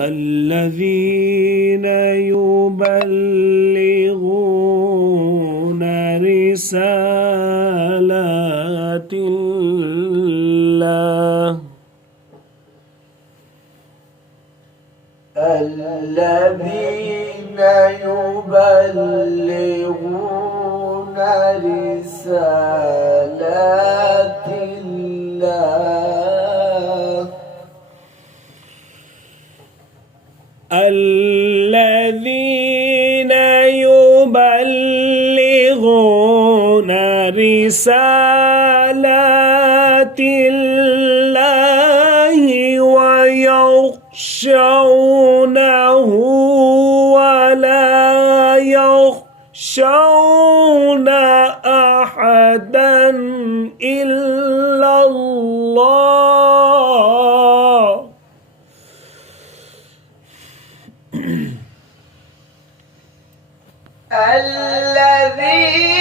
الذين يبلغون رسالات الله الذين يبلغون رسالات الله الذين يبلغون رسالات الله ويخشونه ولا يخشون أحدا إلا الله الذين